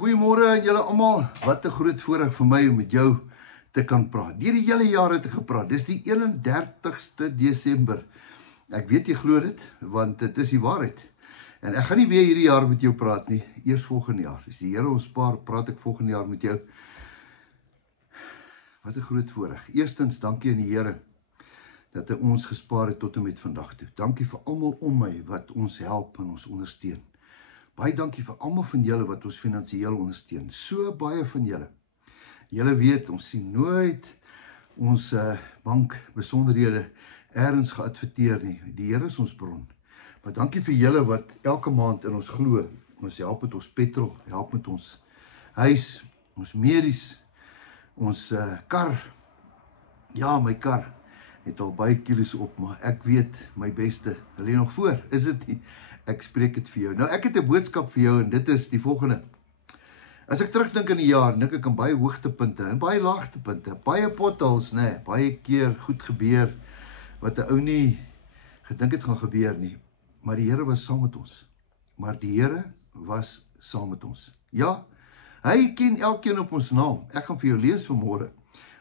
Goeiemôre aan julle almal. Wat 'n groot voorreg vir my om met jou te kan praat. Deur die hele jaar het ek gepraat. Dis die 31ste Desember. Ek weet jy glo dit, want dit is die waarheid. En ek gaan nie weer hierdie jaar met jou praat nie, eers volgende jaar. As die Here ons spaar, praat ek volgende jaar met jou. Wat 'n groot voorreg. Eerstens, dankie aan die Here dat hy ons gespaar het tot en met vandag toe. Dankie vir almal om my wat ons help en ons ondersteun. Baie dankie vir almal van julle wat ons finansiëel ondersteun. So baie van julle. Julle weet, ons sien nooit ons bank besonderhede ergens geadverteer nie. Die Here is ons bron. Maar dankie vir julle wat elke maand in ons glo. Ons help met ons petrol, help met ons huis, ons medies, ons kar. Ja, my kar het al baie kilos op, maar ek weet my beste lê nog voor, is dit nie? Ek spreek dit vir jou. Nou, ek het 'n boodskap vir jou en dit is die volgende. As ek terugdink in die jaar, dink ek aan baie hoogtepunte en baie laagtepunte, baie potholes, nê, baie keer goed gebeur wat 'n ou nie gedink het gaan gebeur nie. Maar die Here was saam met ons. Maar die Here was saam met ons. Ja, hy ken elkeen op ons naam. Ek gaan vir jou lees vanmôre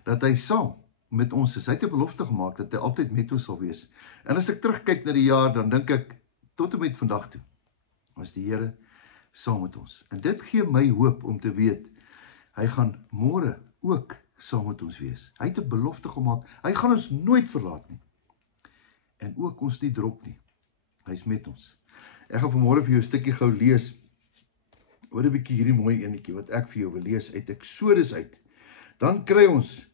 dat hy saam met ons is. Hy het 'n belofte gemaak dat hy altyd met ons sal wees. En as ek terugkyk na die jaar, dan dink ek tot en met vandag toe was die Here saam met ons. En dit gee my hoop om te weet, hy gaan môre ook saam met ons wees. Hy het 'n belofte gemaak, hy gaan ons nooit verlaat nie. En ook ons nie drop nie. Hy's met ons. Ek gaan vanmôre vir jou 'n stukkie gou lees. Hoor 'n bietjie hierdie mooi enetjie wat ek vir jou wil lees uit Eksodus uit. Dan kry ons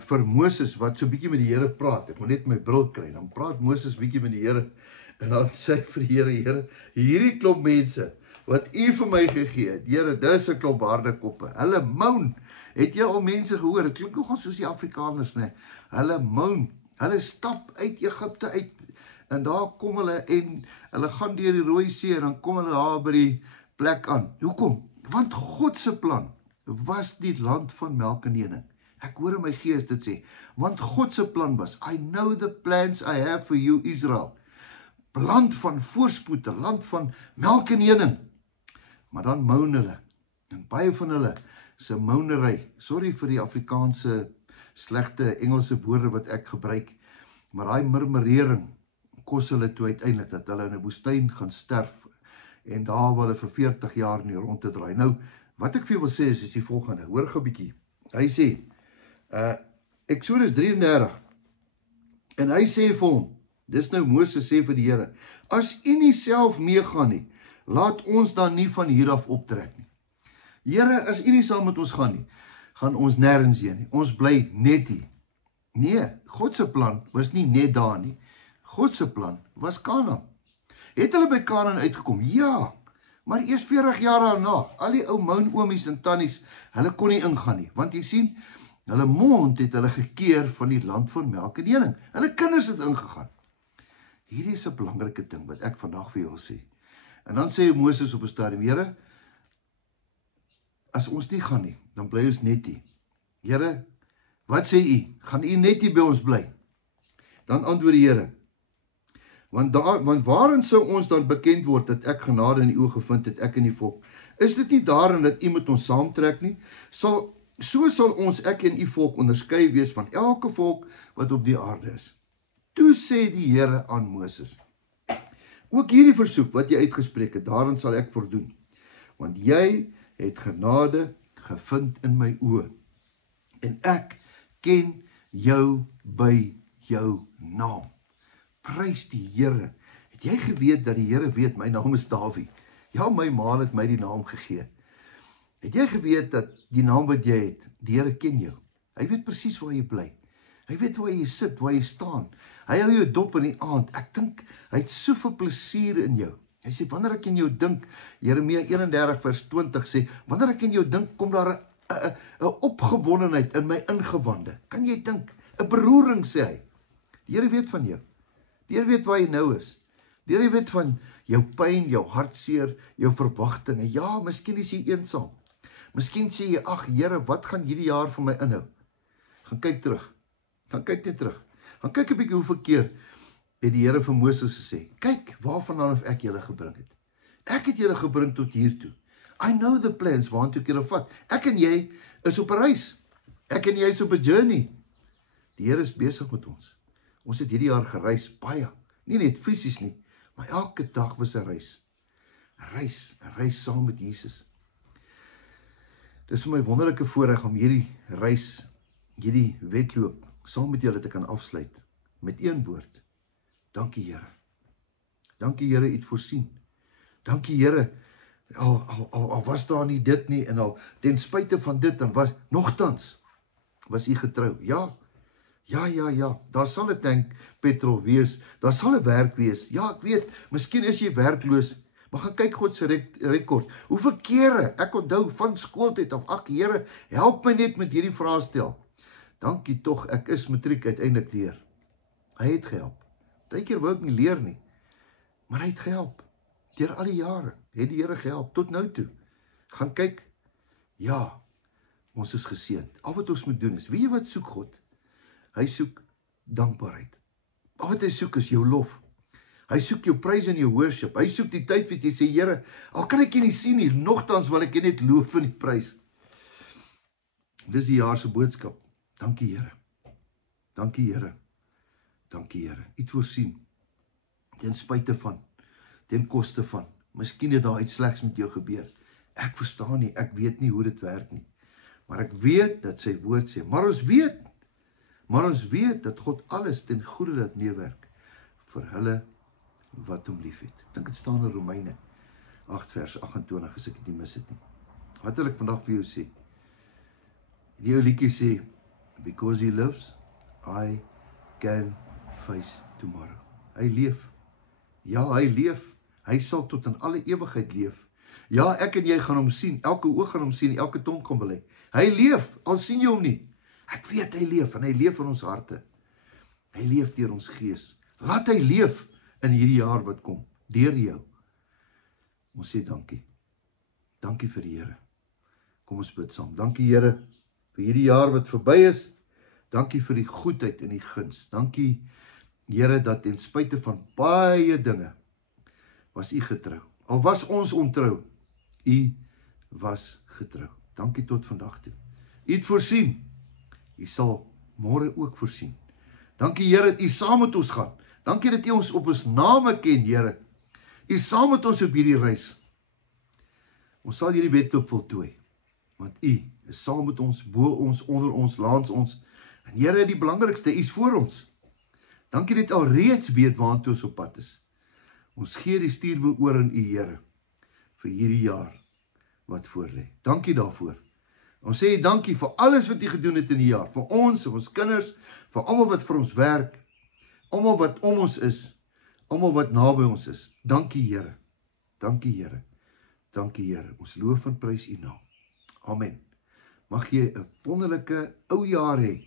vir Moses wat so bietjie met die Here praat. Ek moet net my bril kry. Dan praat Moses bietjie met die Here en dan sê hy vir die Here, Here, hierdie klomp mense wat U vir my gegee het, Here, dis 'n klomp harde koppe. Hulle moan. Het jy al mense gehoor? Dit klink nogal soos die Afrikaners, né? Hulle moan. Hulle stap uit Egipte uit en daar kom hulle en hulle gaan deur die Rooi See en dan kom hulle daar by die plek aan. Hoekom? Want God se plan was die land van melk en honing. Ek hoor in my gees dit sê, want God se plan was, I know the plans I have for you, Israel. Land van voorspoed, 'n land van melk en honing. Maar dan moan hulle, en baie van hulle se moanery, sorry vir die Afrikaanse slegte Engelse woorde wat ek gebruik, maar daai murmurering kos hulle toe uiteindelik dat hulle in 'n woestyn gaan sterf, en daar wil hulle vir 40 jaar nie rond te draai. Nou, wat ek vir jou wil sê is die volgende, hoor gou 'n bietjie. Hy sê, Eksodus 33, en hy sê vir hom, dis nou Moses sê vir die Here, as U nie self meegaan nie, laat ons dan nie van hier af optrek nie. Here, as U nie saam met ons gaan nie, gaan ons nêrens heen nie. Ons bly net hier. Nee, God se plan was nie net daar nie. God se plan was Kanaan. Het hulle by Kanaan uitgekom? Ja, maar eers 40 jaar daarna, al die ou mounoomies en tannies, hulle kon nie ingaan nie, want jy sien, hulle mond het hulle gekeer van die land van melk en honing. Hulle kinders het ingegaan. Hierdie is 'n belangrike ding wat ek vandag vir jou wil sê. En dan sê Moses op 'n stadium, Here, as ons nie gaan nie, dan bly ons net hier. Here, wat sê U? Gaan U net hier by ons bly? Dan antwoord die Here, want waarin sou ons dan bekend word dat ek genade in U oë gevind het, ek en die volk? Is dit nie daarin dat U met ons saamtrek nie? So sal ons, ek en U volk, onderskei wees van elke volk wat op die aarde is. Toe sê die Here aan Moses, ook hierdie versoek wat jy uitgespreek het, daarin sal ek voldoen, want jy het genade gevind in my oë, en ek ken jou by jou naam. Prys die Here. Het jy geweet dat die Here weet, my naam is Dawie? Ja, my ma het my die naam gegee. Het jy geweet dat die naam wat jy het, die Here ken jou? Hy weet presies waar jy bly. Hy weet waar jy sit, waar jy staan. Hy hou jou dop in die aand. Ek dink, hy het soveel plesier in jou. Hy sê, wanneer ek in jou dink, Jeremia 31 vers 20 sê, wanneer ek in jou dink, kom daar 'n opgewondenheid in my ingewande. Kan jy dink? 'n beroering, sê hy. Die Here weet van jou. Die Here weet waar jy nou is. Die Here weet van jou pyn, jou hartseer, jou verwagtinge. Ja, miskien is jy eensaam. Miskien sê jy, ag Here, wat gaan hierdie jaar vir my inhou? Gaan kyk terug. Gaan kyk net terug. Gaan kyk 'n bietjie hoeveel keer het die Here vir Moses gesê, kyk, waarvandaan het ek julle gebring het. Ek het julle gebring tot hier toe. I know the plans waartoe ek julle vat. Ek en jy is op 'n reis. Ek en jy is op 'n journey. Die Here is besig met ons. Ons het hierdie jaar gereis baie. Nie net fisies nie, maar elke dag was 'n reis. 'n reis saam met Jesus. Dis vir my wonderlike voorreg om hierdie reis, hierdie wedloop, saam met julle te kan afsluit. Met een woord. Dankie Here. Dankie Here, U het voorsien. Dankie Here, al was daar nie dit nie, en al ten spyte van dit, en nogtans was U getrou. Ja, daar sal 'n tank petrol wees, daar sal 'n werk wees. Ja, ek weet, miskien is jy werkloos, maar gaan kyk God se rekord. Hoeveel kere, ek onthou van skooltyd af, ag Here, help my net met hierdie vraestel. Dankie tog, ek is matriek uiteindelik deur. Hy het gehelp. Partykeer wou ek nie leer nie, maar hy het gehelp. Deur al die jare het die Here gehelp, tot nou toe. Gaan kyk, ja, ons is geseënd. Al wat ons moet doen is, weet jy wat soek God? Hy soek dankbaarheid. Al wat hy soek is jou lof. Hy soek jou praise en jou worship. Hy soek die tyd wat jy sê, Here, al kan ek jy nie sien nie, nogtans wil ek jy net loof in die prys. Dis die jaar se boodskap. Dankie Here. Dankie Here. Dankie Here. U het voorsien. Ten spyte van, ten koste van. Miskien het daar iets slegs met jou gebeur. Ek verstaan nie, ek weet nie hoe dit werk nie. Maar ek weet dat sy woord sê, maar ons weet dat God alles ten goeie laat meewerk vir hulle wat hom liefhet. Ek dink dit staan in Romeine 8 vers 28, as ek dit nie mis het nie. Wat wil ek vandag vir jou sê? Die ou liedjie sê, because he lives, I can face tomorrow. Hy leef. Ja, hy leef. Hy sal tot in alle ewigheid leef. Ja, ek en jy gaan hom sien. Elke oog gaan hom sien, elke tong kom bely. Hy leef, al sien jy hom nie. Ek weet hy leef, en hy leef in ons harte. Hy leef deur ons gees. Laat hy leef in hierdie jaar wat kom, deur jou. Ons sê dankie. Dankie vir die Here. Kom ons bid saam. Dankie Here vir hierdie jaar wat verby is. Dankie vir die goedheid en die guns. Dankie Here dat ten spyte van baie dinge was U getrou. Al was ons ontrou, U was getrou. Dankie tot vandag toe. U het voorsien. U sal môre ook voorsien. Dankie Here dat U saam met ons gaan. Dankie dat U ons op ons name ken, Here. U saam met ons op hierdie reis. Ons sal hierdie wedloop voltooi, want U is saam met ons, bo ons, onder ons, langs ons. En Here, die belangrikste, U is voor ons. Dankie dat U alreeds weet waartoe ons op pad is. Ons gee die stuurwiel oor aan U, Here, vir hierdie jaar wat voorlê. Dankie daarvoor. Ons sê dankie vir alles wat U gedoen het in die jaar, vir ons kinders, vir almal wat vir ons werk, almal wat om ons is, almal wat naby ons is. Dankie Here. Dankie Here. Dankie Here. Ons loof en prys U naam. Amen. Mag jy 'n wonderlike ou jaar hê.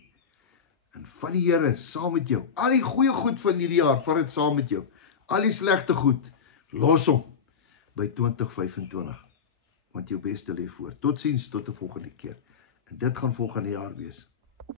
En van die Here saam met jou. Al die goeie goed van hierdie jaar, vat dit saam met jou. Al die slegte goed, los hom by 2025. Want jou beste lê voor. Totsiens tot 'n volgende keer. En dit gaan volgende jaar wees.